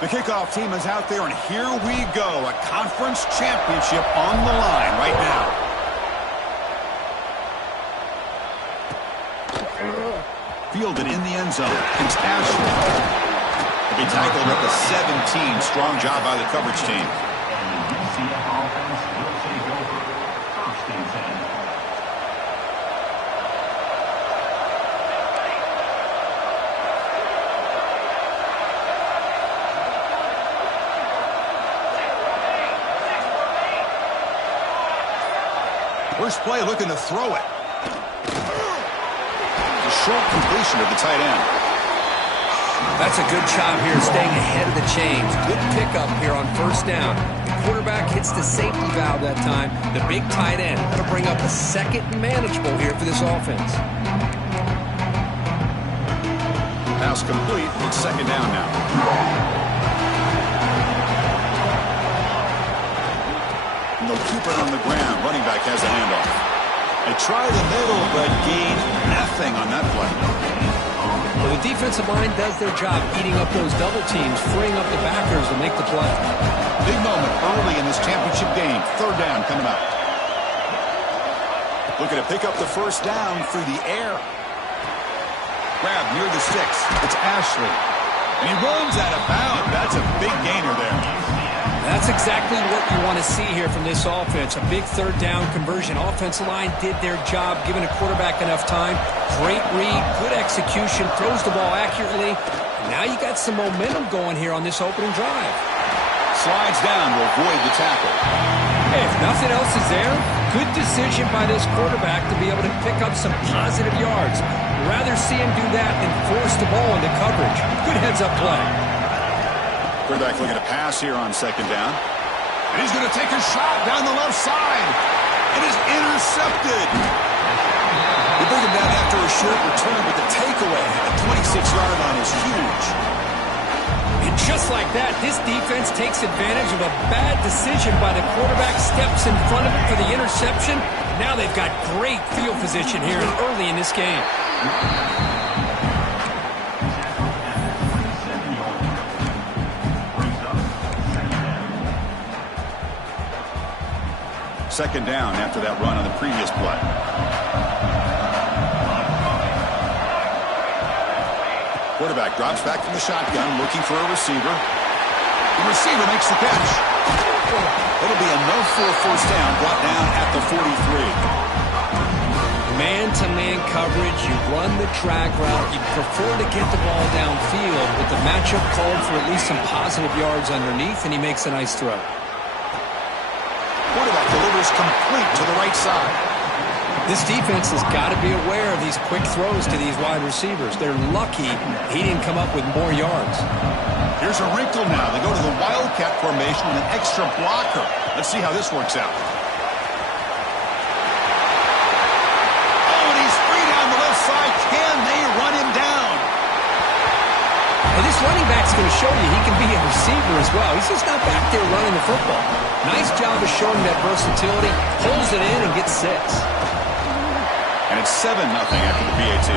The kickoff team is out there, and here we go. A conference championship on the line right now. Fielded in the end zone. It's Ashley. He'll be tackled at the 17. Strong job by the coverage team. UCF offense will take over 1st and 10. First play looking to throw it. A short completion to the tight end. That's a good job here staying ahead of the chains. Good pickup here on 1st down. The quarterback hits the safety valve that time. The big tight end. That'll bring up a 2nd and manageable here for this offense. Pass complete. It's 2nd down now. They'll keep it on the ground. Running back has a handoff. They try the middle, but gain nothing on that play. Well, the defensive line does their job eating up those double teams, freeing up the backers to make the play. Big moment early in this championship game. 3rd down coming up. Looking to pick up the 1st down through the air. Grab near the sticks. It's Ashley. And he runs out of bounds. That's a big gainer there. That's exactly what you want to see here from this offense. A big 3rd down conversion. Offensive line did their job, giving a quarterback enough time. Great read, good execution, throws the ball accurately. And now you got some momentum going here on this opening drive. Slides down to avoid the tackle. Hey, if nothing else is there, good decision by this quarterback to be able to pick up some positive yards. Rather see him do that than force the ball into coverage. Good heads-up play. Quarterback looking to pass here on 2nd down. And he's going to take a shot down the left side. It is intercepted. They bring him down after a short return, but the takeaway at the 26-yard line is huge. And just like that, this defense takes advantage of a bad decision by the quarterback, steps in front of it for the interception. Now they've got great field position here early in this game. 2nd down after that run on the previous play. Quarterback drops back from the shotgun, looking for a receiver. The receiver makes the catch. It'll be enough for a 1st down, brought down at the 43. Man-to-man coverage, you run the drag route, you prefer to get the ball downfield, but the matchup called for at least some positive yards underneath, and he makes a nice throw. Quarterback delivers complete to the right side. This defense has got to be aware of these quick throws to these wide receivers. They're lucky he didn't come up with more yards. Here's a wrinkle now. They go to the Wildcat formation with an extra blocker. Let's see how this works out. Oh, and he's free down the left side. Can they run him down? And this running back's going to show you he can be a receiver as well. He's just not back there running the football. Nice job of showing that versatility. Pulls it in and gets 6. And it's 7-0 after the PAT.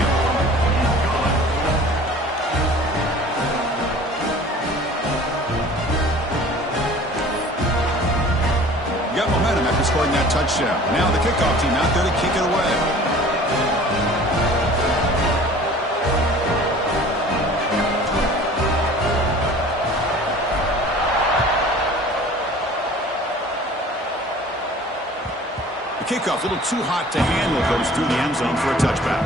Got momentum after scoring that touchdown. Now the kickoff team out there to kick it away. The kickoff a little too hot to handle, goes through the end zone for a touchback.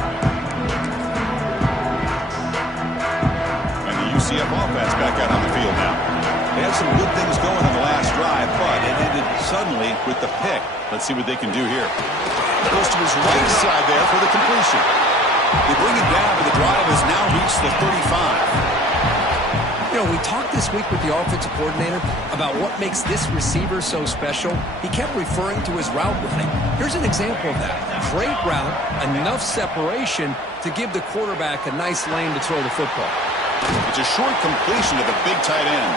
And the UCF offense back out on the field now. They had some good things going on the last drive, but it ended suddenly with the pick. Let's see what they can do here. Goes to his right side there for the completion. They bring him down, but the drive has now reached the 35. You know, we talked this week with the offensive coordinator about what makes this receiver so special. He kept referring to his route running. Here's an example of that. Great route, enough separation to give the quarterback a nice lane to throw the football. It's a short completion to the big tight end.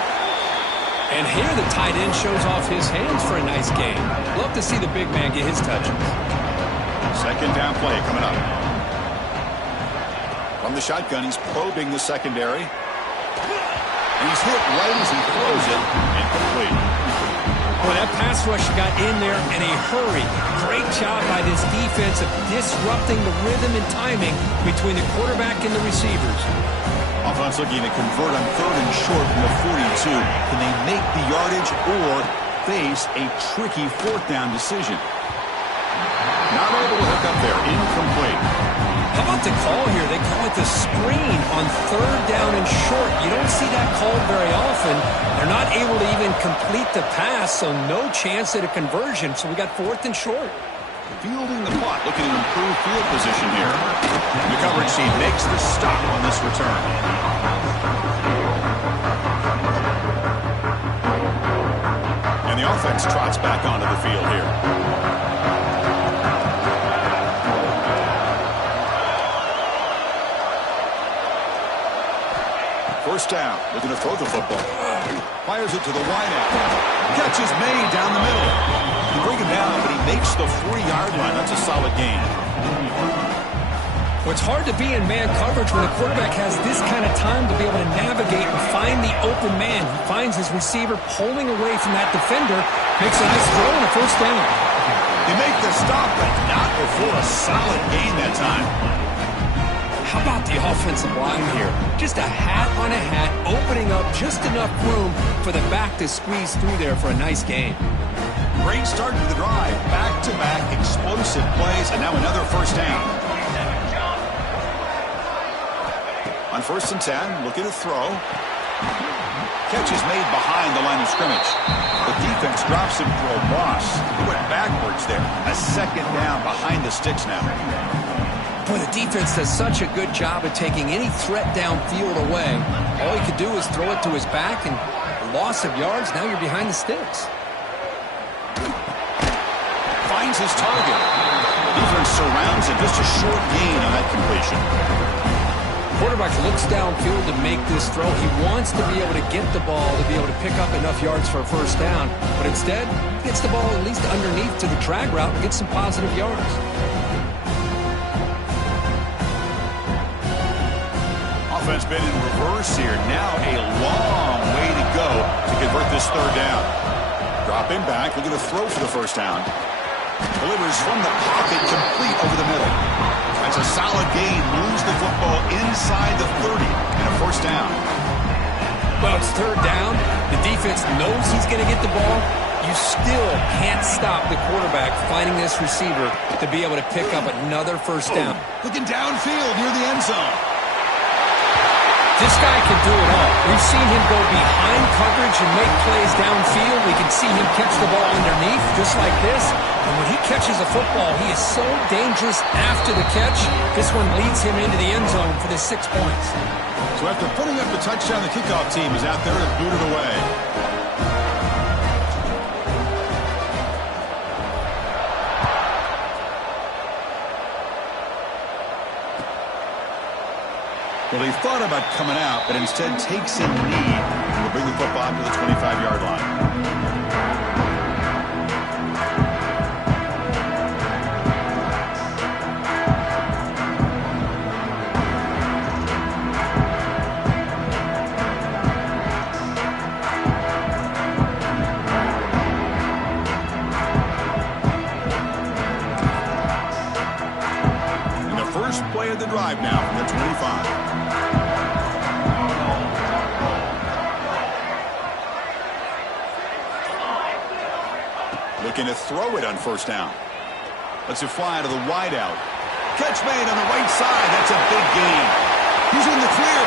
And here the tight end shows off his hands for a nice game. Love to see the big man get his touches. 2nd down play coming up. From the shotgun, he's probing the secondary. And he's hit right as he throws it. Incomplete. Well, that pass rush got in there in a hurry. Great job by this defense of disrupting the rhythm and timing between the quarterback and the receivers. Offense looking to convert on 3rd and short from the 42. Can they make the yardage or face a tricky 4th down decision? Not able to hook up there. Incomplete. How about the call here? They call it the screen on 3rd down and short. You don't see that called very often. They're not able to even complete the pass, so no chance at a conversion. So we got 4th and short. Fielding the punt, looking to improve field position here. The coverage team makes the stop on this return. And the offense trots back onto the field here. First down, looking to throw the football. Fires it to the wideout. Catch is made down the middle. You bring him down, but he makes the 4-yard line. That's a solid gain. Well, it's hard to be in man coverage when the quarterback has this kind of time to be able to navigate and find the open man. He finds his receiver pulling away from that defender, makes a nice throw and a first down. They make the stop, but not before a solid gain that time. How about the offensive line here? Just a hat on a hat, opening up just enough room for the back to squeeze through there for a nice gain. Great start to the drive. Back-to-back explosive plays, and now another first down. On 1st and 10, looking to throw. Catch is made behind the line of scrimmage. The defense drops him for a loss. He went backwards there. A 2nd down behind the sticks now. Boy, the defense does such a good job of taking any threat downfield away. All he could do is throw it to his back, and a loss of yards, now you're behind the sticks. Finds his target. Defense surrounds him. Just a short gain on that completion. Quarterback looks downfield to make this throw. He wants to be able to get the ball to be able to pick up enough yards for a first down, but instead he gets the ball at least underneath to the drag route and gets some positive yards. Offense been in reverse here. Now a long way to go to convert this 3rd down. Dropping back, looking to throw for the first down. Delivers from the pocket, complete over the middle. That's a solid gain. Moves the football inside the 30 and a first down. Well, it's 3rd down. The defense knows he's going to get the ball. You still can't stop the quarterback finding this receiver to be able to pick up another first down. Looking downfield near the end zone. This guy can do it all. We've seen him go behind coverage and make plays downfield. We can see him catch the ball underneath, just like this. And when he catches a football, he is so dangerous after the catch. This one leads him into the end zone for the 6 points. So after putting up the touchdown, the kickoff team is out there to boot it away. Well, they thought about coming out, but instead takes in lead and will bring the football to the 25-yard line. And the first play of the drive now from the 25. Looking to throw it on first down. Lets it fly to the wideout. Catch made on the right side. That's a big gain. He's in the clear.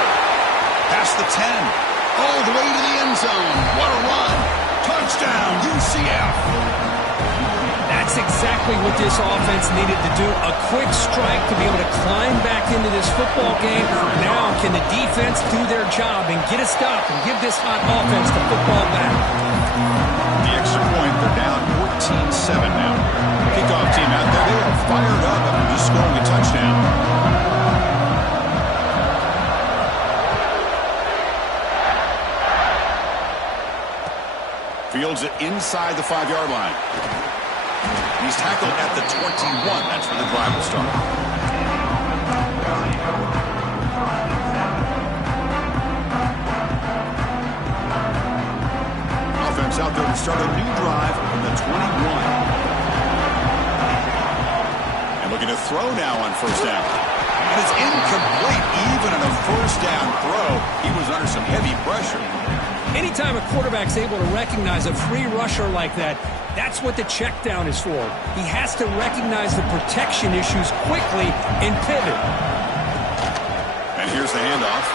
Past the 10. All the way to the end zone. What a run. Touchdown, UCF. That's exactly what this offense needed to do. A quick strike to be able to climb back into this football game. Now can the defense do their job and get a stop and give this hot offense the football back? The extra point, they're down 14-7 now. Kickoff team out there, they are fired up after just scoring a touchdown. Fields it inside the 5-yard line. He's tackled at the 21. That's where the drive will start. start a new drive from the 21. And looking to throw now on first down. And it's incomplete. Even on a first down throw, he was under some heavy pressure. Anytime a quarterback's able to recognize a free rusher like that, that's what the check down is for. He has to recognize the protection issues quickly and pivot. And here's the handoff.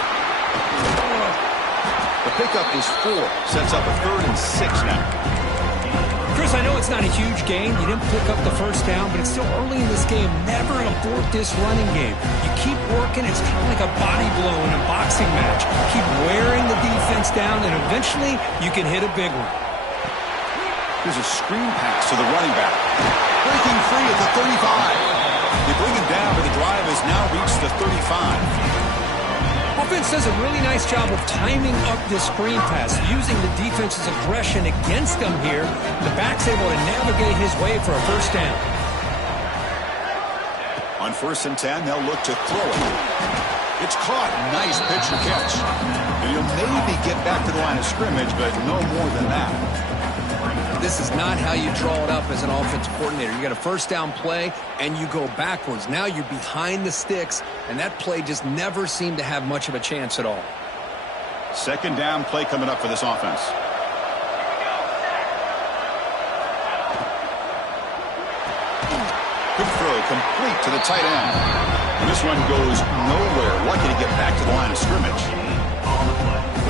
The pickup is 4. Sets up a 3rd and 6 now. Chris, I know it's not a huge gain. You didn't pick up the first down, but it's still early in this game. Never abort this running game. You keep working. It's kind of like a body blow in a boxing match. Keep wearing the defense down, and eventually you can hit a big one. Here's a screen pass to the running back. Breaking free at the 35. They bring him down, but the drive has now reached the 35. Offense does a really nice job of timing up this screen pass, using the defense's aggression against them here. The back's able to navigate his way for a first down. On 1st and 10, they'll look to throw it. It's caught. Nice pitch and catch. And he'll maybe get back to the line of scrimmage, but no more than that. This is not how you draw it up as an offensive coordinator. You got a first down play, and you go backwards. Now you're behind the sticks, and that play just never seemed to have much of a chance at all. 2nd down play coming up for this offense. Good throw, complete to the tight end. And this one goes nowhere. Lucky to get back to the line of scrimmage.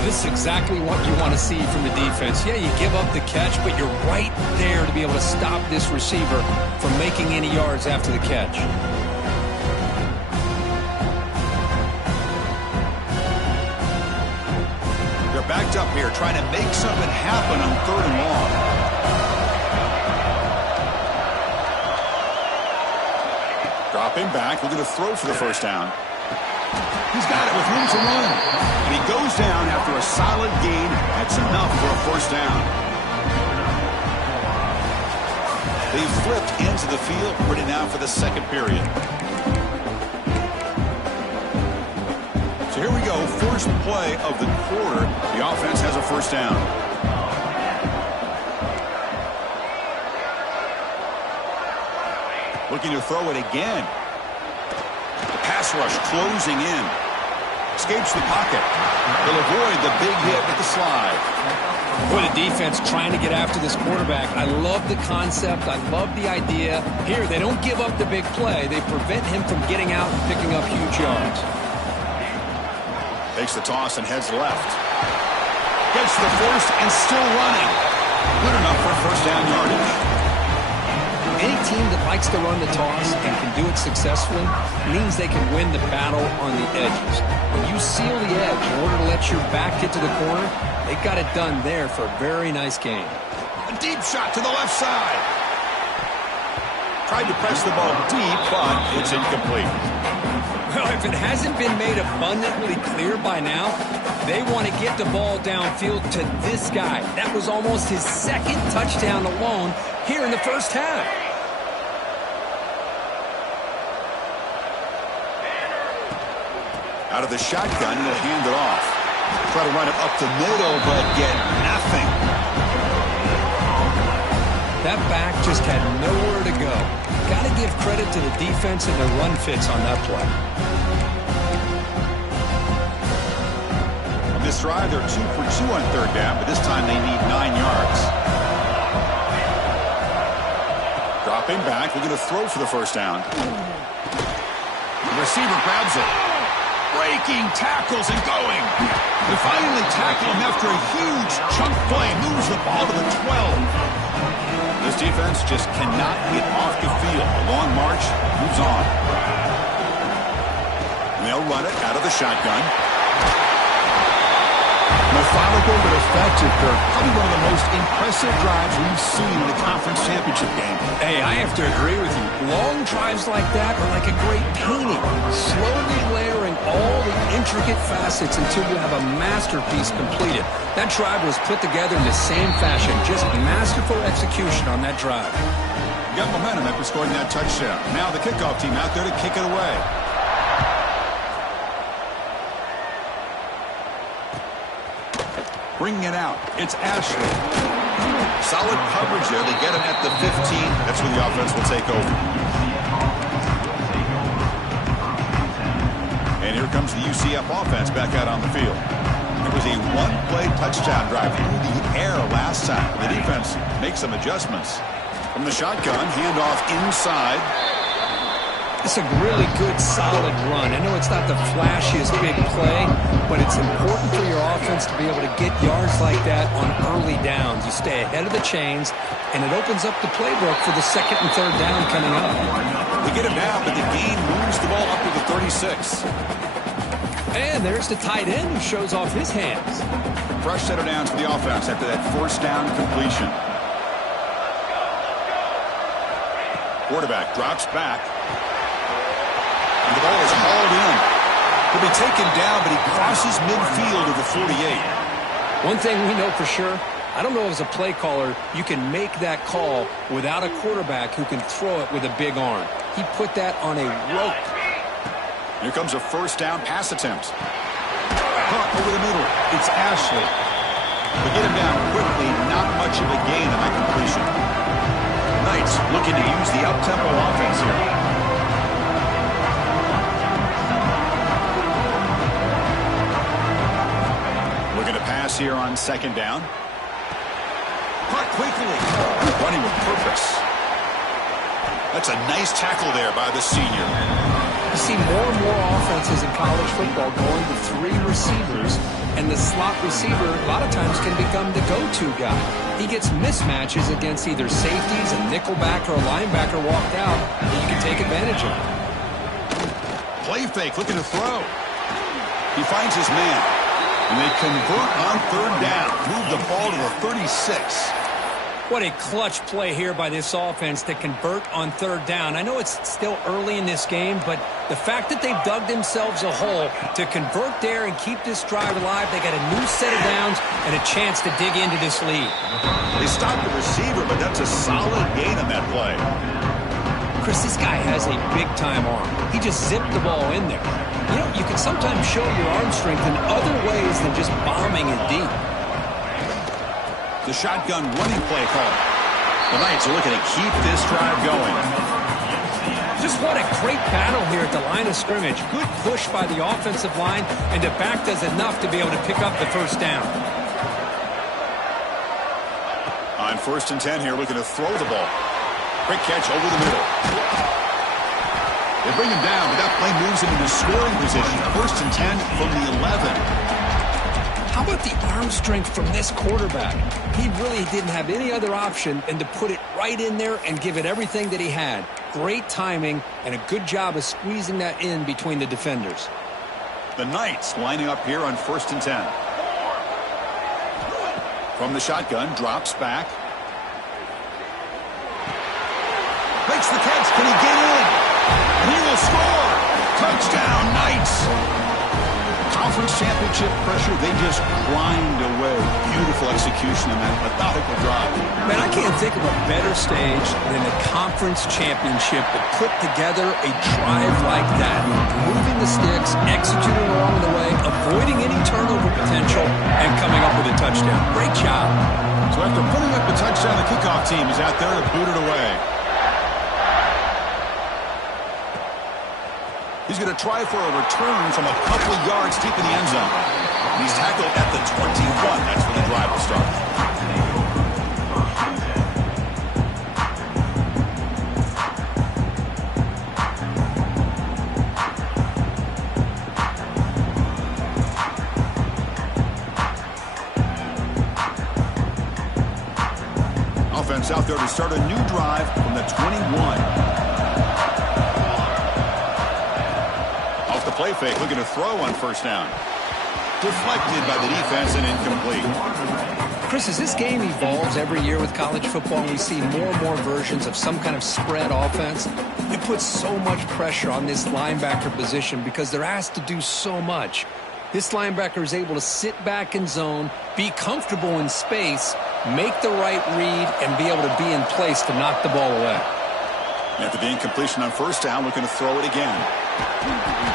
This is exactly what you want to see from the defense. Yeah, you give up the catch, but you're right there to be able to stop this receiver from making any yards after the catch. They're backed up here trying to make something happen on 3rd and long. Dropping back, looking to throw for the first down. He's got it with room to run. And he goes down after a solid gain. That's enough for a first down. They flipped into the field, ready now for the 2nd period. So here we go. First play of the quarter. The offense has a first down. Looking to throw it again. The pass rush closing in. Escapes the pocket. They'll avoid the big hit with the slide. Boy, the defense trying to get after this quarterback. I love the concept. I love the idea. Here, they don't give up the big play. They prevent him from getting out and picking up huge yards. Takes the toss and heads left. Gets the first and still running. Good enough for first down yardage. Any team that likes to run the toss and can do it successfully means they can win the battle on the edges. When you seal the edge in order to let your back get to the corner, they got it done there for a very nice game. A deep shot to the left side. Tried to press the ball deep, but it's incomplete. Well, if it hasn't been made abundantly clear by now, they want to get the ball downfield to this guy. That was almost his 2nd touchdown alone here in the first half. Out of the shotgun, and he'll hand it off. Try to run it up the middle, but get nothing. That back just had nowhere to go. Got to give credit to the defense and their run fits on that play. On this drive, they're 2 for 2 on 3rd down, but this time they need 9 yards. Dropping back, we're going to throw for the first down. The receiver grabs it. Breaking tackles and going. They finally tackle him after a huge chunk play. Moves the ball to the 12. This defense just cannot get off the field. A long march moves on. And they'll run it out of the shotgun. Methodical but effective, Kirk. Probably one of the most impressive drives we've seen in the conference championship game. Hey, I have to agree with you. Long drives like that are like a great painting. Slowly layering all the intricate facets until you have a masterpiece completed. That drive was put together in the same fashion. Just masterful execution on that drive. Got momentum after scoring that touchdown. Now the kickoff team out there to kick it away. Bringing it out, it's Ashley. Solid coverage there. They get him at the 15. That's where the offense will take over. And here comes the UCF offense back out on the field. It was a one-play touchdown drive through the air last time. The defense makes some adjustments. From the shotgun, handoff inside. It's a really good, solid run. I know it's not the flashiest big play, but it's important for your offense to be able to get yards like that on early downs. You stay ahead of the chains, and it opens up the playbook for the second and third down coming up. They get him down, but the gain moves the ball up to the 36. And there's the tight end who shows off his hands. Fresh set of downs for the offense after that first down completion. Quarterback drops back. And the ball is hauled in. He'll be taken down, but he crosses midfield to the 48. One thing we know for sure, I don't know as a play caller, you can make that call without a quarterback who can throw it with a big arm. He put that on a rope. Here comes a first down pass attempt. Caught over the middle. It's Ashley. They get him down quickly. Not much of a gain on that completion. Knights looking to use the up-tempo offense here. Looking to pass here on second down. Caught quickly. Running with purpose. That's a nice tackle there by the senior. You see more and more offenses in college football going to three receivers, and the slot receiver a lot of times can become the go-to guy. He gets mismatches against either safeties, a nickelback, or a linebacker walked out, and you can take advantage of it. Play fake, looking to throw. He finds his man, and they convert on third down. Move the ball to the 36. What a clutch play here by this offense to convert on third down. I know it's still early in this game, but the fact that they've dug themselves a hole to convert there and keep this drive alive, they got a new set of downs and a chance to dig into this lead. They stopped the receiver, but that's a solid gain on that play. Chris, this guy has a big-time arm. He just zipped the ball in there. You know, you can sometimes show your arm strength in other ways than just bombing it deep. The shotgun running play call. The Knights are looking to keep this drive going. Just what a great battle here at the line of scrimmage. Good push by the offensive line, and the back does enough to be able to pick up the first down. On 1st and 10 here, looking to throw the ball. Quick catch over the middle. They bring him down, but that play moves him into scoring position. 1st and 10 from the 11. How about the arm strength from this quarterback? He really didn't have any other option than to put it right in there and give it everything that he had. Great timing and a good job of squeezing that in between the defenders. The Knights lining up here on 1st and 10. From the shotgun, drops back. Makes the catch. Can he get in? And he will score. Touchdown, Knights. Conference championship pressure, they just grind away. Beautiful execution in that methodical drive. Man, I can't think of a better stage than the conference championship to put together a drive like that. Moving the sticks, executing along the way, avoiding any turnover potential, and coming up with a touchdown. Great job. So after putting up the touchdown, the kickoff team is out there to boot it away. He's going to try for a return from a couple of yards deep in the end zone. And he's tackled at the 21. That's where the drive will start. Offense out there to start a new drive from the 21. Play fake, looking to throw on 1st down. Deflected by the defense and incomplete. Chris, as this game evolves every year with college football, we see more and more versions of some kind of spread offense. It puts so much pressure on this linebacker position because they're asked to do so much. This linebacker is able to sit back in zone, be comfortable in space, make the right read, and be able to be in place to knock the ball away. After the incompletion on 1st down, looking to throw it again.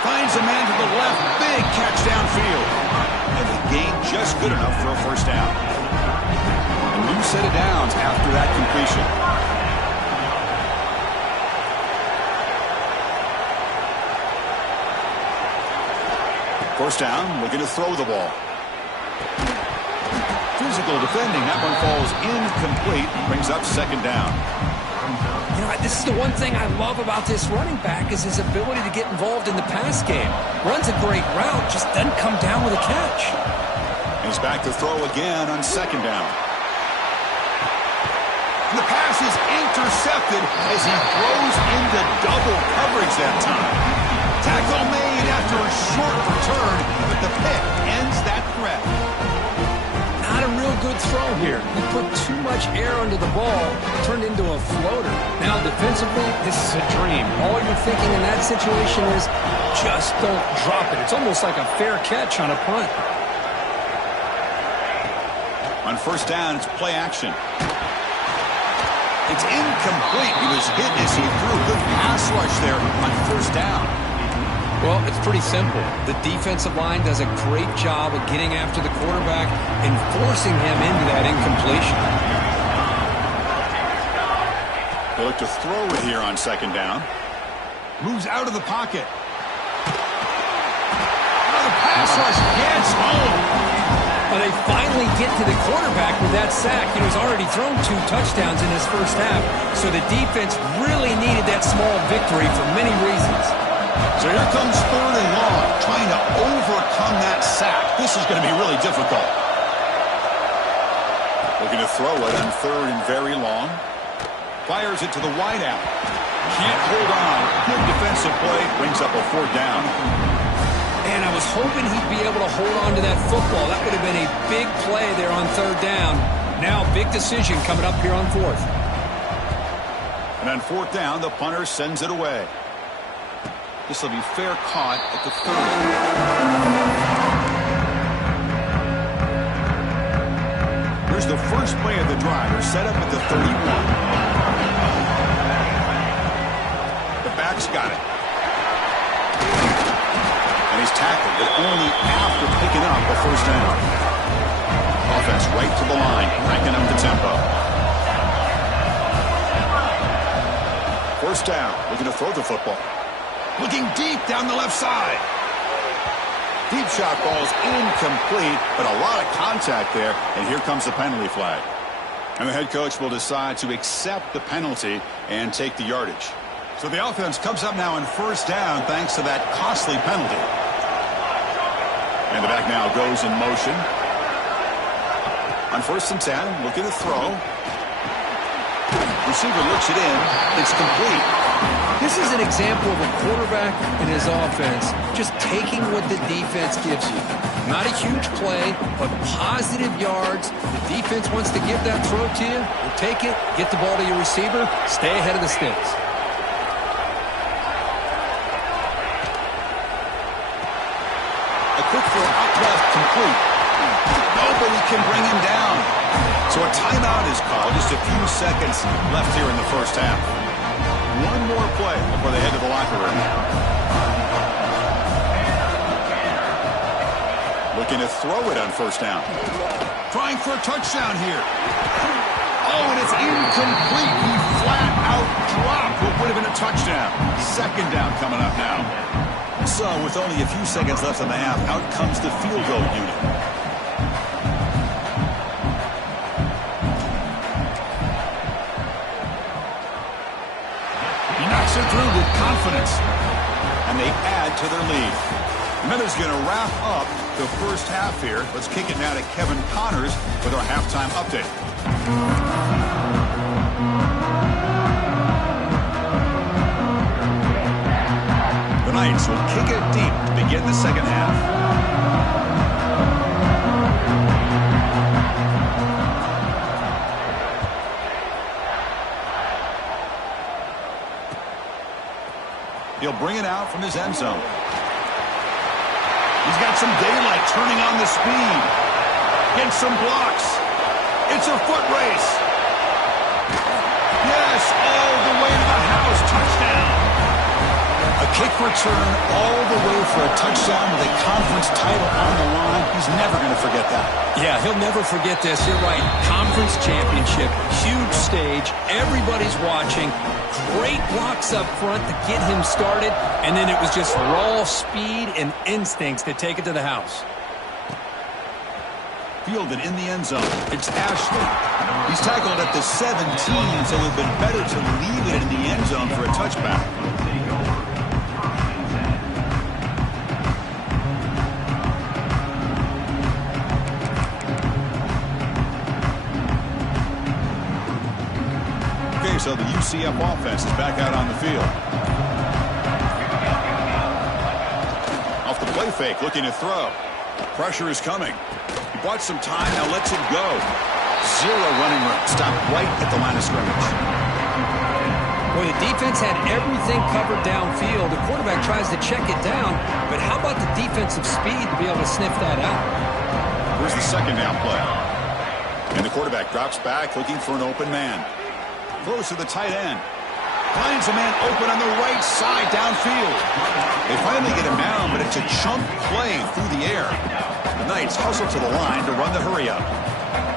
Finds a man to the left. Big catch downfield. And the gain just good enough for a first down. A new set of downs after that completion. First down, looking to throw the ball. Physical defending. That one falls incomplete. Brings up second down. You know, this is the one thing I love about this running back is his ability to get involved in the pass game. Runs a great route, just doesn't come down with a catch. He's back to throw again on second down. And the pass is intercepted as he throws into double coverage that time. Tackle made after a short return, but the pick ends that threat. Not a real good throw here. He put too much air under the ball, turned into a floater. Now defensively, this is a dream. All you're thinking in that situation is just don't drop it. It's almost like a fair catch on a punt. On first down, it's play action. It's incomplete. He was hit as he threw. Good pass rush there on first down. Well, it's pretty simple. The defensive line does a great job of getting after the quarterback and forcing him into that incompletion. They look to throw it here on second down. Moves out of the pocket. Oh, the pass rush gets home. Well, they finally get to the quarterback with that sack. You know, he's already thrown 2 touchdowns in his first half, so the defense really needed that small victory for many reasons. So here comes third and long, trying to overcome that sack. This is going to be really difficult. Looking to throw it on third and very long. Fires it to the wideout. Can't hold on. Good defensive play. Brings up a fourth down. And I was hoping he'd be able to hold on to that football. That would have been a big play there on third down. Now, big decision coming up here on fourth. And on fourth down, the punter sends it away. This will be fair caught at the 30. Here's the first play of the drive. They're set up at the 31. The back's got it. And he's tackled, but only after picking up the first down. Offense right to the line, cranking up the tempo. First down, looking to throw the football. Looking deep down the left side. Deep shot ball's incomplete, but a lot of contact there, and here comes the penalty flag. And the head coach will decide to accept the penalty and take the yardage. So the offense comes up now in first down thanks to that costly penalty. And the back now goes in motion. On first and 10, looking to throw. Receiver looks it in. It's complete. This is an example of a quarterback and his offense just taking what the defense gives you. Not a huge play, but positive yards. The defense wants to give that throw to you. You'll take it, get the ball to your receiver, stay ahead of the sticks. A quick throw out left, complete. Nobody can bring him down. So a timeout is called. Just a few seconds left here in the first half. One more play before they head to the locker room. Looking to throw it on first down. Trying for a touchdown here. Oh, and it's incomplete. He flat out dropped what would have been a touchdown. Second down coming up now. So with only a few seconds left in the half, out comes the field goal unit. It through with confidence, and they add to their lead. And that is going to wrap up the first half here. Let's kick it now to Kevin Connors with our halftime update. The Knights will kick it deep to begin the second half. He'll bring it out from his end zone. He's got some daylight turning on the speed. Gets some blocks. It's a foot race. Yes, all the way to the house. Touchdown. A kick return all the way for a touchdown with a conference title on the line. He's He's never going to forget that. Yeah, he'll never forget this. You're right. Conference championship, huge stage. Everybody's watching. Great blocks up front to get him started. And then it was just raw speed and instincts to take it to the house. Fielded in the end zone. It's Ashley. He's tackled at the 17, so it would have been better to leave it in the end zone for a touchback. Okay, so the UCF offense is back out on the field. Off the play fake, looking to throw. Pressure is coming. He bought some time, now lets it go. Zero running room. Stopped right at the line of scrimmage. Well, the defense had everything covered downfield. The quarterback tries to check it down, but how about the defensive speed to be able to sniff that out? Here's the second down play. And the quarterback drops back, looking for an open man. Throws to the tight end. Finds a man open on the right side downfield. They finally get him down, but it's a chunk play through the air. The Knights hustle to the line to run the hurry up.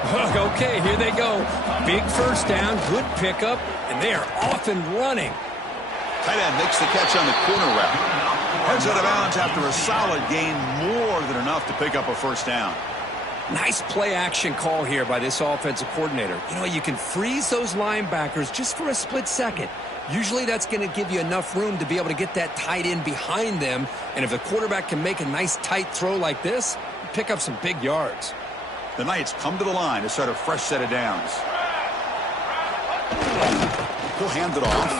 Okay, here they go. Big first down, good pickup, and they are off and running. Tight end makes the catch on the corner route. Heads out of bounds after a solid gain, more than enough to pick up a first down. Nice play action call here by this offensive coordinator. You know, you can freeze those linebackers just for a split second. Usually that's going to give you enough room to be able to get that tight end behind them. And if the quarterback can make a nice tight throw like this, pick up some big yards. The Knights come to the line to start a fresh set of downs. He'll hand it off.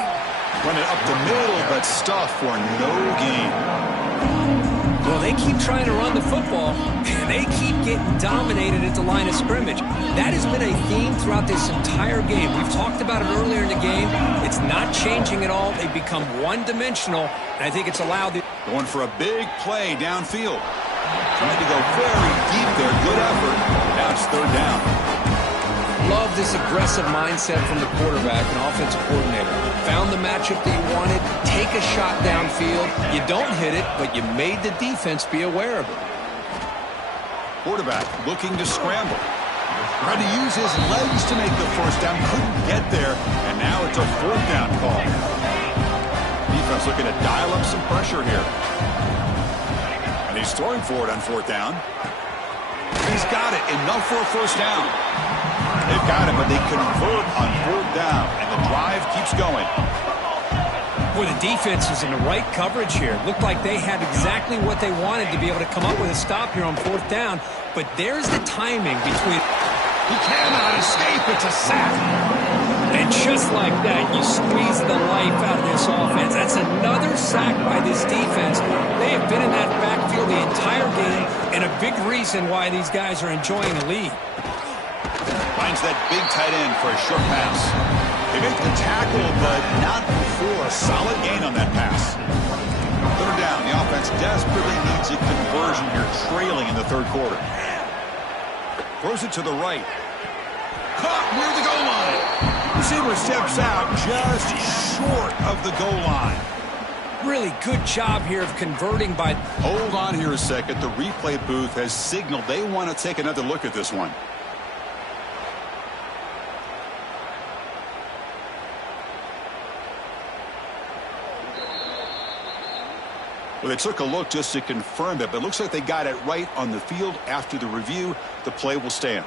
Run it up the middle, but stuff for no gain. Well, they keep trying to run the football, and they keep getting dominated at the line of scrimmage. That has been a theme throughout this entire game. We've talked about it earlier in the game. It's not changing at all. They've become one-dimensional, and I think it's allowed the... Going for a big play downfield. Trying to go very deep there. Good effort. Now it's third down. Love this aggressive mindset from the quarterback and offensive coordinator. Found the matchup that you wanted. Take a shot downfield. You don't hit it, but you made the defense be aware of it. Quarterback looking to scramble. Tried to use his legs to make the first down. Couldn't get there, and now it's a fourth down call. Defense looking to dial up some pressure here. And he's throwing for it on fourth down. He's got it. Enough for a first down. They've got it, but they convert on fourth down, and the drive keeps going. Boy, the defense is in the right coverage here. Looked like they had exactly what they wanted to be able to come up with a stop here on fourth down, but there's the timing between... He cannot escape. It's a sack. And just like that, you squeeze the life out of this offense. That's another sack by this defense. They have been in that backfield the entire game, and a big reason why these guys are enjoying the lead. Finds that big tight end for a short pass. They make the tackle, but not before a solid gain on that pass. Third down. The offense desperately needs a conversion here, trailing in the third quarter. Throws it to the right. Caught near the goal line. Receiver steps out just short of the goal line. Really good job here of converting by... Hold on here a second. The replay booth has signaled they want to take another look at this one. Well, they took a look just to confirm it, but it looks like they got it right on the field. After the review, the play will stand.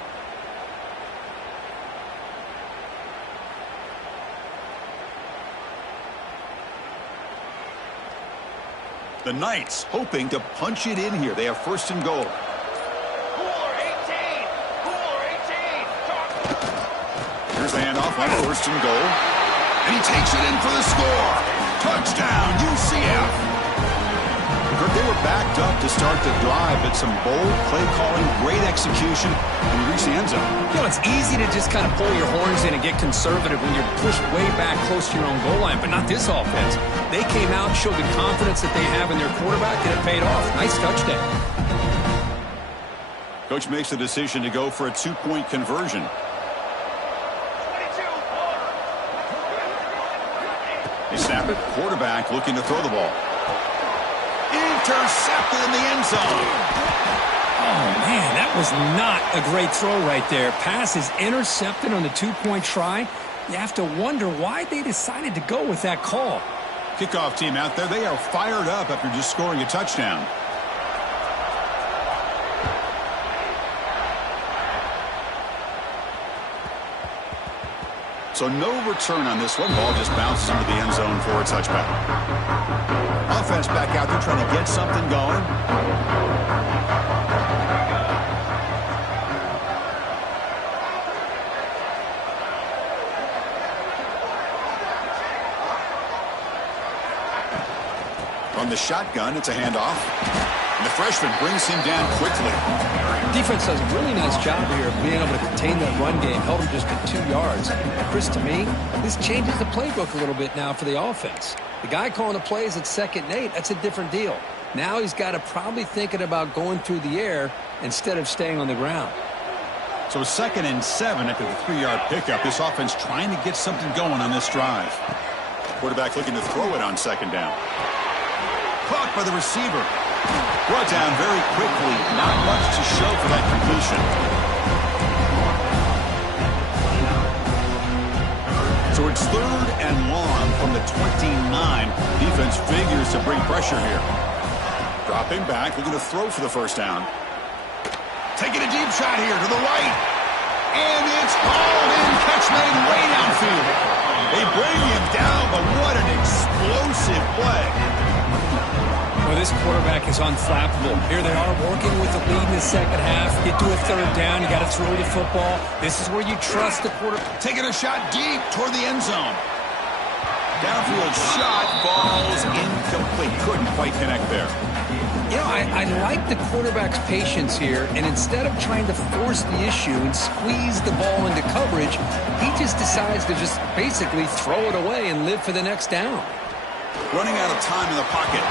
The Knights hoping to punch it in here. They have first and goal. Cooler 18! Cooler 18! Here's the handoff on first and goal. And he takes it in for the score. Touchdown, UCF. They were backed up to start the drive, but some bold play calling, great execution, and we reach the end zone. You know, it's easy to just kind of pull your horns in and get conservative when you're pushed way back close to your own goal line, but not this offense. They came out, showed the confidence that they have in their quarterback, and it paid off. Nice touchdown. Coach makes the decision to go for a two-point conversion. 22! They snap it. Quarterback looking to throw the ball. Intercepted in the end zone. Oh, man, was not a great throw right there. Pass is intercepted on the two-point try. You have to wonder why they decided to go with that call. Kickoff team out there, they are fired up after just scoring a touchdown. So no return on this one. Ball just bounces into the end zone for a touchback. Offense back out there trying to get something going. From the shotgun, it's a handoff. And the freshman brings him down quickly. Defense does a really nice job here of being able to contain that run game. Held him just to 2 yards. Chris, to me, this changes the playbook a little bit now for the offense. The guy calling the plays at 2nd and 8, that's a different deal. Now he's got to probably thinking about going through the air instead of staying on the ground. So 2nd and 7 after the 3-yard pickup. This offense trying to get something going on this drive. Quarterback looking to throw it on 2nd down. Caught by the receiver. Brought down very quickly. Not much to show for that completion. So it's 3rd and long from the 29. Defense figures to bring pressure here. Dropping back, looking to throw for the 1st down. Taking a deep shot here to the right. And it's hauled in. Catch made way downfield. They bring him down, but what an explosive play. Well, this quarterback is unflappable. Here they are working with the lead in the 2nd half. Get to a 3rd down. You got to throw the football. This is where you trust the quarterback. Taking a shot deep toward the end zone. Downfield shot falls incomplete. Couldn't quite connect there. You know, I like the quarterback's patience here, and instead of trying to force the issue and squeeze the ball into coverage, he just decides to just basically throw it away and live for the next down. Running out of time in the pocket.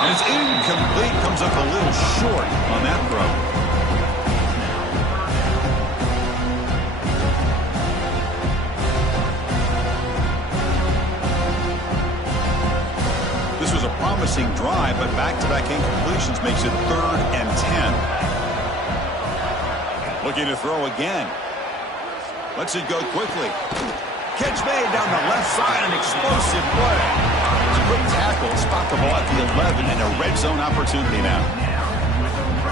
And it's incomplete. Comes up a little short on that throw. This was a promising drive, but back-to-back incompletions makes it 3rd and 10. Looking to throw again. Lets it go quickly. Catch made down the left side. An explosive play. Quick tackle, spot the ball at the 11, and a red zone opportunity now.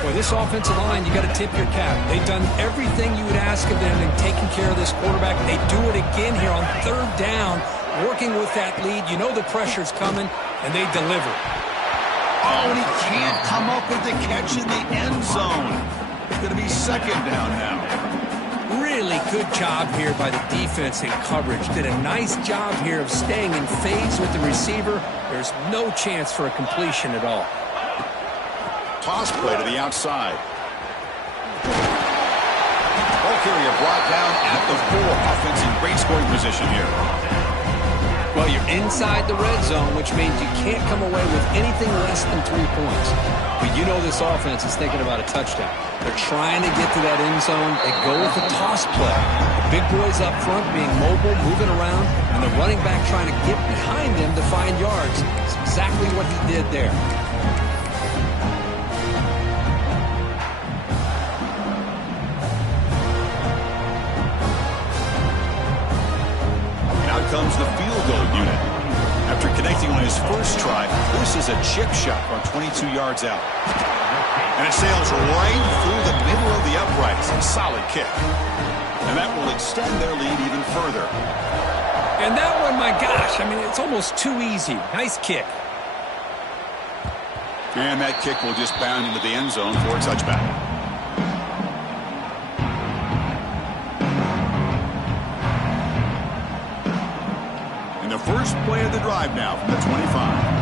Well, this offensive line, you got to tip your cap. They've done everything you would ask of them in taking care of this quarterback. They do it again here on 3rd down, working with that lead. You know the pressure's coming, and they deliver. Oh, and he can't come up with the catch in the end zone. It's going to be 2nd down now. Really good job here by the defense in coverage. Did a nice job here of staying in phase with the receiver. There's no chance for a completion at all. Toss play to the outside. Ball carrier brought down at the 4. Offense in great scoring position here. Well, you're inside the red zone, which means you can't come away with anything less than 3 points. But you know this offense is thinking about a touchdown. They're trying to get to that end zone. They go with the toss play. The big boys up front being mobile, moving around, and the running back trying to get behind them to find yards. It's exactly what he did there. Out comes the field goal unit. After connecting on his first try, this is a chip shot from 22 yards out. And it sails right through the middle of the uprights. A solid kick. And that will extend their lead even further. And that one, my gosh, I mean, it's almost too easy. Nice kick. And that kick will just bound into the end zone for a touchback. And the first play of the drive now from the 25.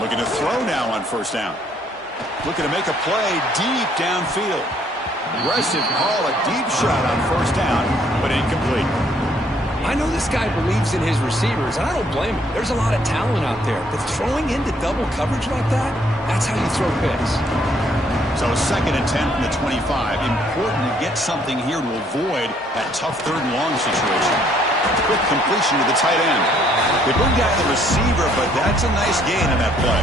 Looking to throw now on 1st down. Looking to make a play deep downfield. Aggressive call, a deep shot on 1st down, but incomplete. I know this guy believes in his receivers, and I don't blame him. There's a lot of talent out there, but throwing into double coverage like that, that's how you throw picks. So 2nd and 10 from the 25. Important to get something here to avoid that tough 3rd and long situation. Quick completion to the tight end. They bring down the receiver, but that's a nice gain in that play.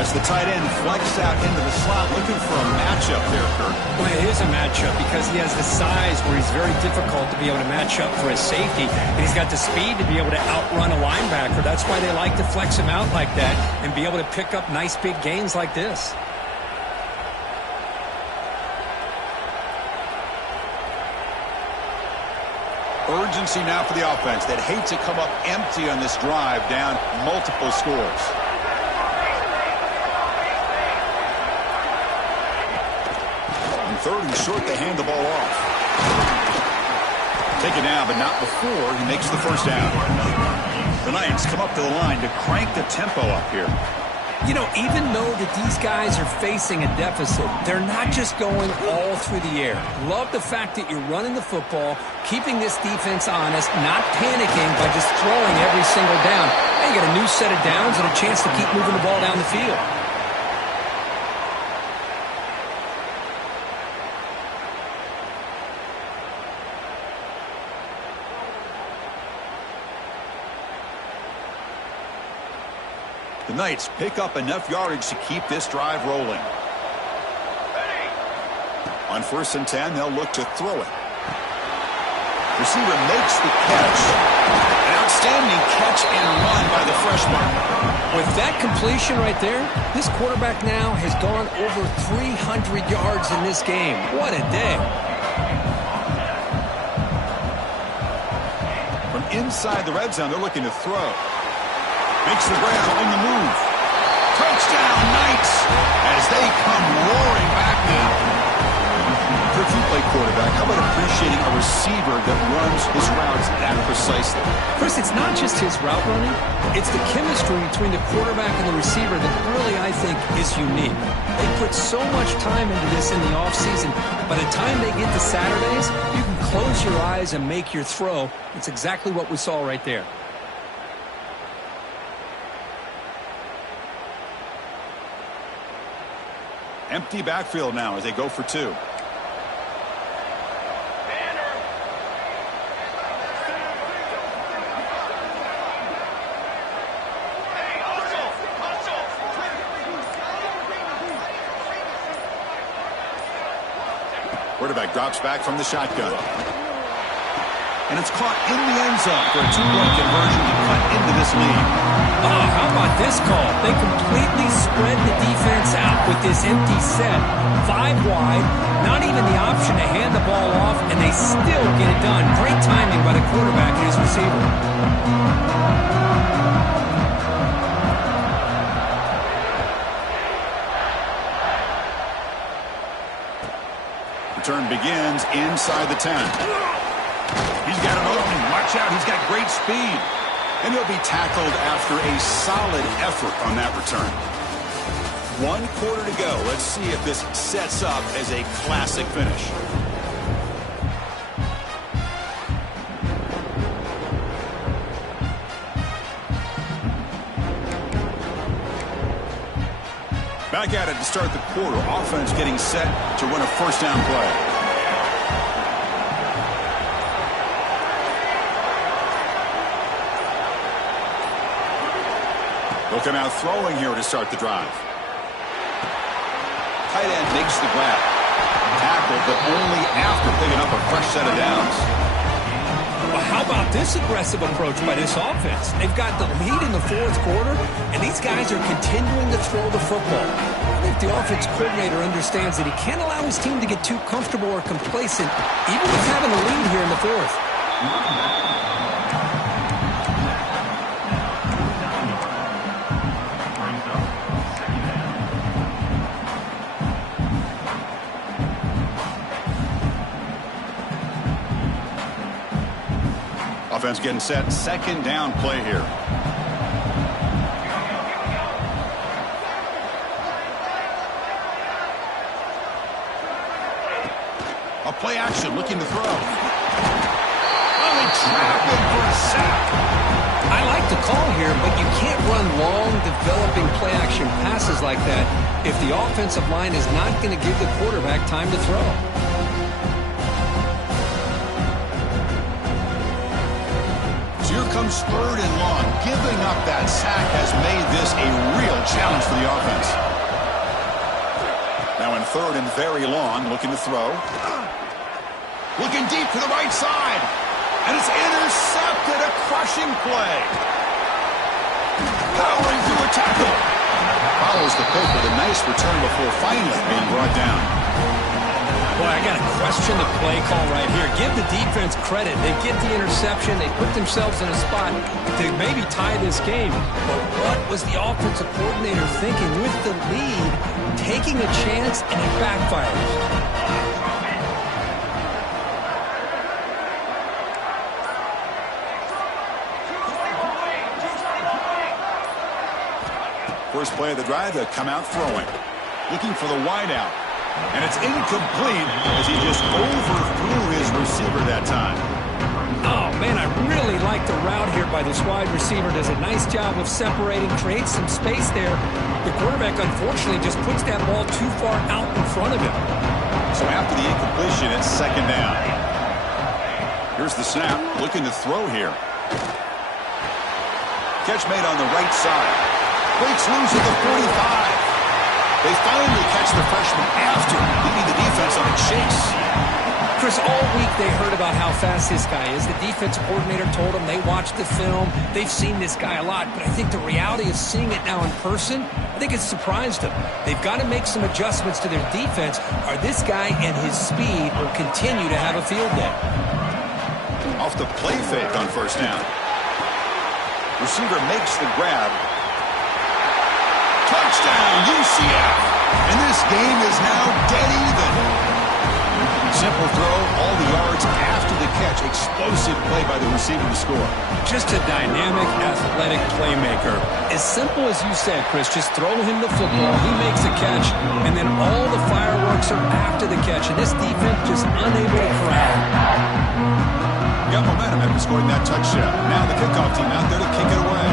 As the tight end flex out into the slot, looking for a matchup there, Kurt. Well, it is a matchup because he has the size where he's very difficult to be able to match up for his safety, and he's got the speed to be able to outrun a linebacker. That's why they like to flex him out like that and be able to pick up nice big gains like this. Urgency now for the offense. They'd hate to come up empty on this drive, down multiple scores. On 3rd and short, they hand the ball off. Take it now, but not before he makes the first down. The Knights come up to the line to crank the tempo up here. You know, even though that these guys are facing a deficit, they're not just going all through the air. Love the fact that you're running the football, keeping this defense honest, not panicking by just throwing every single down. Now you got a new set of downs and a chance to keep moving the ball down the field. The Knights pick up enough yardage to keep this drive rolling. On 1st and 10, they'll look to throw it. Receiver makes the catch. An outstanding catch and run by the freshman. With that completion right there, this quarterback now has gone over 300 yards in this game. What a day. From inside the red zone, they're looking to throw. Makes the grab on the move. Touchdown, Knights, as they come roaring back now. If you play quarterback, how about appreciating a receiver that runs his routes that precisely? Chris, it's not just his route running. It's the chemistry between the quarterback and the receiver that really, I think, is unique. They put so much time into this in the offseason. By the time they get to Saturdays, you can close your eyes and make your throw. It's exactly what we saw right there. Empty backfield now as they go for 2. Quarterback drops back from the shotgun. And it's caught in the end zone for a 2-point conversion to cut into this lead. Oh, how about this call? They completely spread the defense out with this empty set. 5 wide, not even the option to hand the ball off, and they still get it done. Great timing by the quarterback and his receiver. Return begins inside the 10. He's got an opening. Watch out. He's got great speed. And he'll be tackled after a solid effort on that return. 1 quarter to go. Let's see if this sets up as a classic finish. Back at it to start the quarter. Offense getting set to run a first down play. They'll come out throwing here to start the drive. Tight end makes the grab. Tackled, but only after picking up a fresh set of downs. Well, how about this aggressive approach by this offense? They've got the lead in the 4th quarter, and these guys are continuing to throw the football. I think the offense coordinator understands that he can't allow his team to get too comfortable or complacent, even with having a lead here in the 4th. Offense getting set. 2nd down play here. A play action looking to throw. Only trapping for a sack. I like the call here, but you can't run long, developing play action passes like that if the offensive line is not going to give the quarterback time to throw. So your comes 3rd and long. Giving up that sack has made this a real challenge for the offense. Now in 3rd and very long, looking to throw. Looking deep to the right side. And it's intercepted. A crushing play. Powering through a tackle. Follows the pick with a nice return before finally being brought down. Boy, I got to question the play call right here. Give the defense credit. They get the interception. They put themselves in a spot to maybe tie this game. But what was the offensive coordinator thinking with the lead, taking a chance, and it backfires? First play of the drive, they come out throwing. Looking for the wideout. And it's incomplete as he just overthrew his receiver that time. Oh, man, I really like the route here by this wide receiver. Does a nice job of separating, creates some space there. The quarterback, unfortunately, just puts that ball too far out in front of him. So after the incompletion, it's 2nd down. Here's the snap. Looking to throw here. Catch made on the right side. Breaks loose at the 45. They finally catch the freshman after leaving the defense on a chase. Chris, all week they heard about how fast this guy is. The defensive coordinator told them they watched the film. They've seen this guy a lot. But I think the reality of seeing it now in person, I think it's surprised them. They've got to make some adjustments to their defense, or this guy and his speed will continue to have a field day. Off the play fake on 1st down. Receiver makes the grab. Touchdown, UCF. And this game is now dead even. Simple throw, all the yards after the catch. Explosive play by the receiver to score. Just a dynamic, athletic playmaker. As simple as you said, Chris, just throw him the football. He makes a catch, and then all the fireworks are after the catch. And this defense just unable to corral. Got momentum after scoring that touchdown. Now the kickoff team out there to kick it away.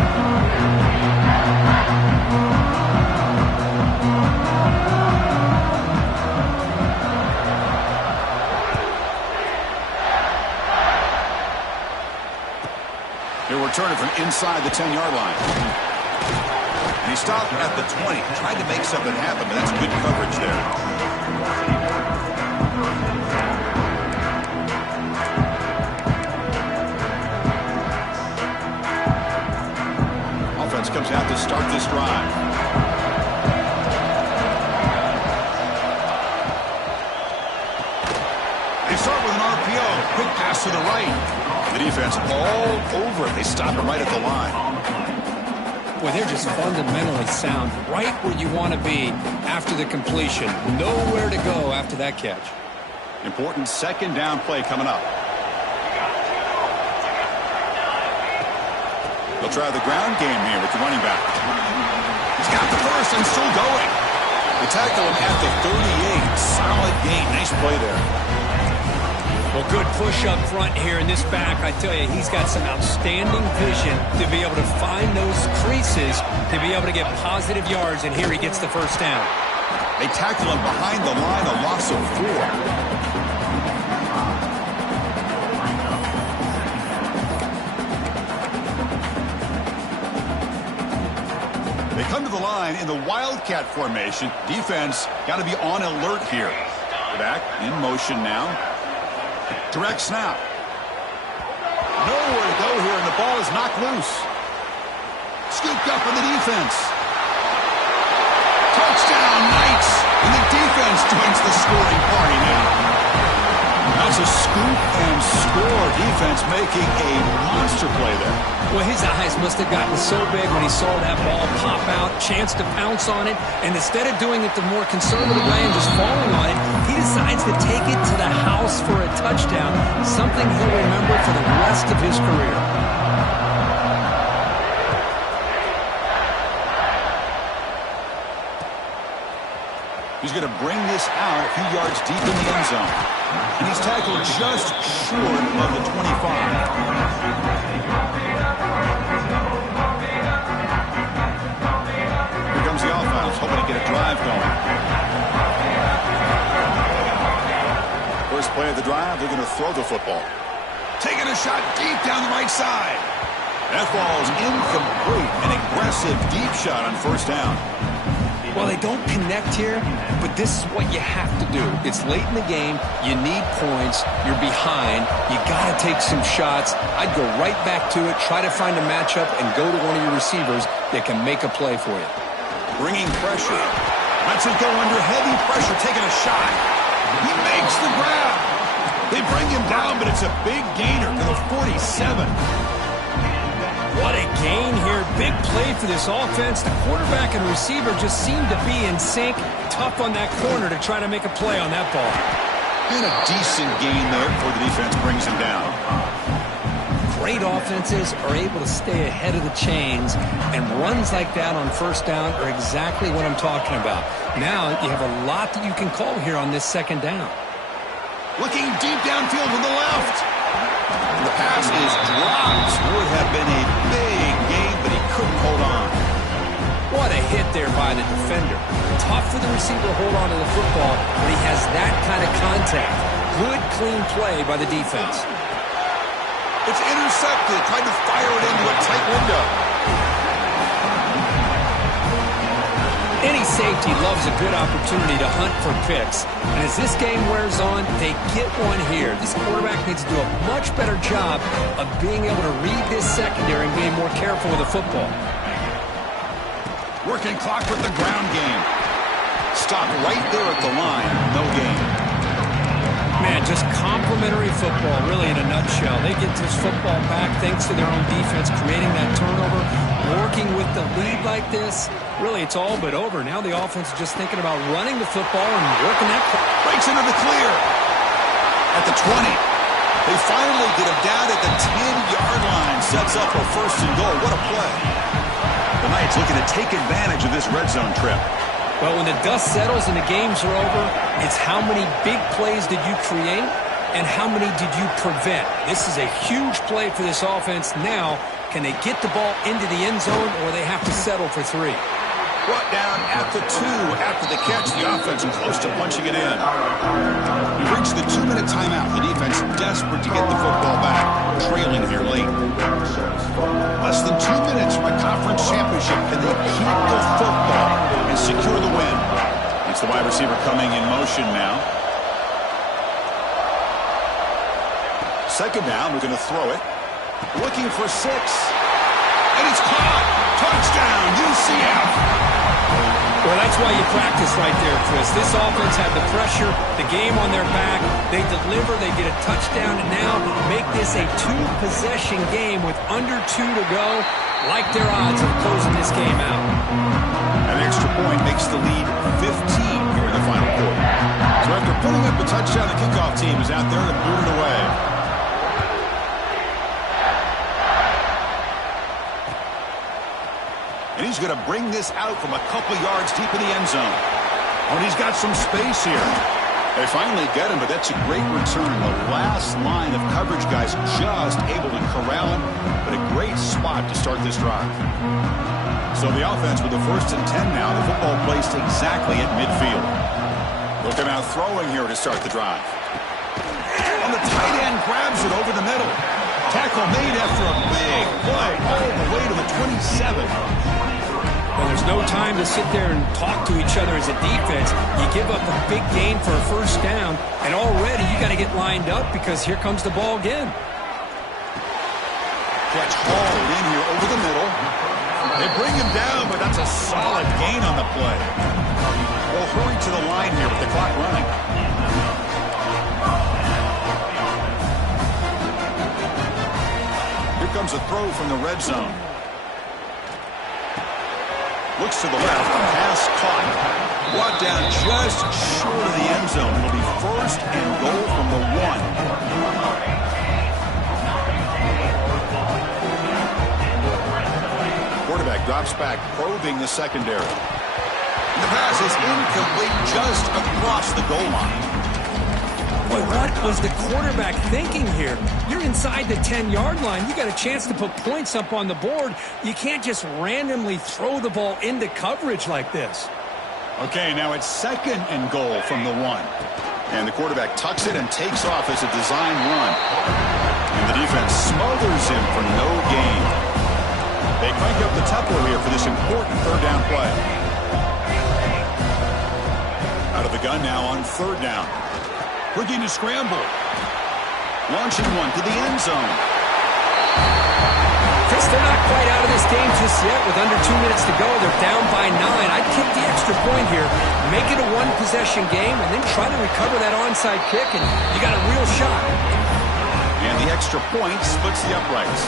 He'll return it from inside the 10-yard line. And he stopped at the 20. Tried to make something happen, but that's good coverage there. Offense comes out to start this drive. They start with an RPO. Quick pass to the right. The defense all over it. They stop it right at the line. Well, they're just fundamentally sound, right where you want to be after the completion. Nowhere to go after that catch. Important 2nd down play coming up. They'll try the ground game here with the running back. He's got the first and still going. They tackle him at the 38. Solid gain. Nice play there. Well, good push up front here in this back. I tell you, he's got some outstanding vision to be able to find those creases, to be able to get positive yards, and here he gets the 1st down. They tackle him behind the line, a loss of 4. They come to the line in the Wildcat formation. Defense got to be on alert here. Back in motion now. Direct snap. Nowhere to go here, and the ball is knocked loose. Scooped up in the defense. Touchdown, Knights! And the defense joins the scoring party now. That's a scoop and score. Defense making a monster play there. Well, his eyes must have gotten so big when he saw that ball pop out, chance to pounce on it, and instead of doing it the more conservative way and just falling on it, he decides to take it to the house for a touchdown, something he'll remember for the rest of his career. He's going to bring this out a few yards deep in the end zone. And he's tackled just short of the 25. Here comes the offense, hoping to get a drive going. First play of the drive, they're going to throw the football. Taking a shot deep down the right side. That ball's incomplete. An aggressive deep shot on first down. Well, they don't connect here, but this is what you have to do. It's late in the game. You need points. You're behind. You got to take some shots. I'd go right back to it, try to find a matchup, and go to one of your receivers that can make a play for you. Bringing pressure. Lets it go under heavy pressure, taking a shot. He makes the grab. They bring him down, but it's a big gainer to the 47. What a gain here. Big play for this offense. The quarterback and receiver just seem to be in sync. Tough on that corner to try to make a play on that ball. And a decent gain there before the defense brings him down. Great offenses are able to stay ahead of the chains, and runs like that on first down are exactly what I'm talking about. Now you have a lot that you can call here on this second down. Looking deep downfield to the left. The pass is dropped. Would have been a big gain, but he couldn't hold on. What a hit there by the defender. Tough for the receiver to hold on to the football, but he has that kind of contact. Good, clean play by the defense. It's intercepted. Tried to fire it into a tight window. Any safety loves a good opportunity to hunt for picks. And as this game wears on, they get one here. This quarterback needs to do a much better job of being able to read this secondary and being more careful with the football. Working clock with the ground game. Stop right there at the line. No gain. Man, just complimentary football, really, in a nutshell. They get this football back thanks to their own defense, creating that turnover, working with the lead like this. Really, it's all but over. Now the offense is just thinking about running the football and working that. Breaks into the clear. At the 20. They finally get him down at the 10-yard line. Sets up a first and goal. What a play. The Knights looking to take advantage of this red zone trip. Well, when the dust settles and the games are over, it's how many big plays did you create and how many did you prevent. This is a huge play for this offense. Now, can they get the ball into the end zone or they have to settle for 3? Brought down at the 2 after the catch. The offense close to punching it in. We reached the 2-minute timeout. The defense desperate to get the football back. Trailing here late. Less than 2 minutes from a conference championship. Can they keep the football and secure the win? It's the wide receiver coming in motion now. Second down. We're going to throw it. Looking for 6. And it's caught. Touchdown, UCF. Well, that's why you practice right there, Chris. This offense had the pressure, the game on their back. They deliver, they get a touchdown, and now make this a 2-possession game with under 2 to go. Like their odds of closing this game out. An extra point makes the lead 15 here in the final quarter. So after putting up the touchdown, the kickoff team is out there to boot it away. And he's going to bring this out from a couple yards deep in the end zone. Oh, and he's got some space here. They finally get him, but that's a great return. The last line of coverage guys just able to corral him, but a great spot to start this drive. So the offense with the 1st and 10 now. The football placed exactly at midfield. Looking out throwing here to start the drive. And the tight end grabs it over the middle. Tackle made after a big play all the way to the 27. Well, there's no time to sit there and talk to each other as a defense. You give up a big gain for a first down, and already you got to get lined up because here comes the ball again. Catch hauled in here over the middle. They bring him down, but that's a solid gain on the play. We'll hurry to the line here with the clock running. Here comes a throw from the red zone. Looks to the left, pass caught. Brought down just short of the end zone. It'll be 1st and goal from the 1. Quarterback drops back, probing the secondary. The pass is incomplete just across the goal line. But what was the quarterback thinking here? You're inside the 10-yard line. You got a chance to put points up on the board. You can't just randomly throw the ball into coverage like this. Okay, now it's 2nd and goal from the 1. And the quarterback tucks it and takes off as a design run. And the defense smothers him for no gain. They crank up the tempo here for this important third down play. Out of the gun now on third down. Looking to scramble. Launching one to the end zone. Chris, they're not quite out of this game just yet. With under 2 minutes to go, they're down by 9. I'd kick the extra point here, make it a one-possession game, and then try to recover that onside kick, and you got a real shot. And the extra point splits the uprights.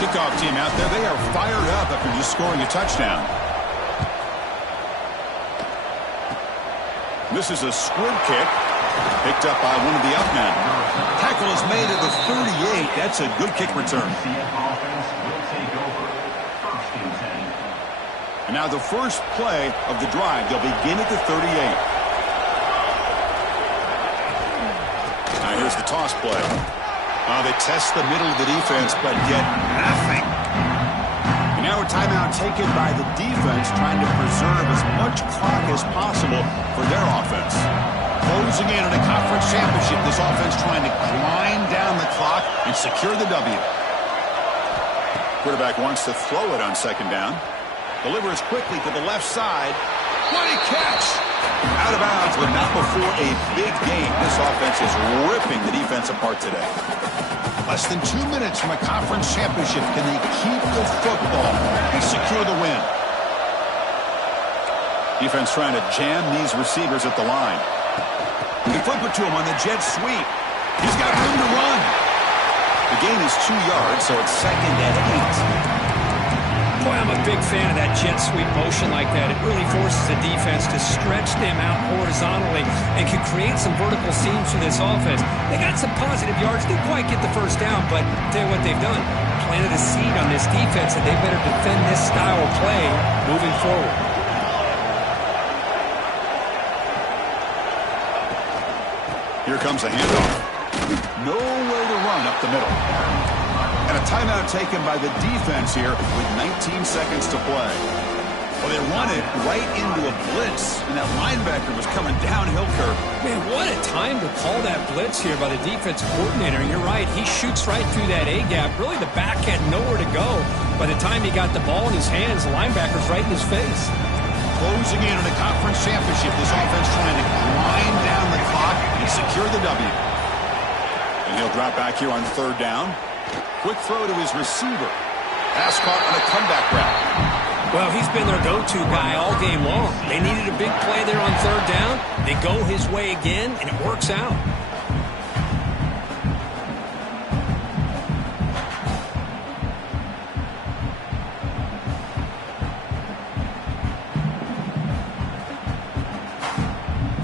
Kickoff team out there, they are fired up after just scoring a touchdown. This is a squib kick, picked up by one of the up men. Tackle is made at the 38. That's a good kick return. UCF offense will take over. First and 10. And now the first play of the drive, they'll begin at the 38. Now here's the toss play. They test the middle of the defense, but get nothing. And now a timeout taken by the defense, trying to preserve as much clock as possible for their offense. Closing in on a conference championship, this offense trying to grind down the clock and secure the W. Quarterback wants to throw it on second down. Delivers quickly to the left side. What a catch! Out of bounds, but not before a big game. This offense is ripping the defense apart today. Less than 2 minutes from a conference championship. Can they keep the football and secure the win? Defense trying to jam these receivers at the line. They flip it to him on the jet sweep. He's got room to run. The gain is 2 yards, so it's second and 8. Boy, I'm a big fan of that jet sweep motion like that. It really forces the defense to stretch them out horizontally and can create some vertical seams for this offense. They got some positive yards. Didn't quite get the first down, but I'll tell you what they've done. Planted a seed on this defense, and they better defend this style of play moving forward. Here comes a handoff. Nowhere to run up the middle. And a timeout taken by the defense here with 19 seconds to play. Well, they run it right into a blitz, and that linebacker was coming downhill curve. Man, what a time to call that blitz here by the defensive coordinator. And you're right, he shoots right through that A-gap. Really, the back had nowhere to go. By the time he got the ball in his hands, the linebacker's right in his face. Closing in on a conference championship, this offense trying to grind down the clock and secure the W. And he'll drop back here on third down. Quick throw to his receiver. Pass caught on a comeback route. Well, he's been their go-to guy all game long. They needed a big play there on third down. They go his way again, and it works out.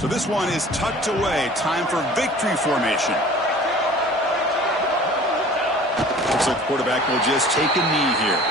So this one is tucked away. Time for victory formation. Looks like the quarterback will just take a knee here.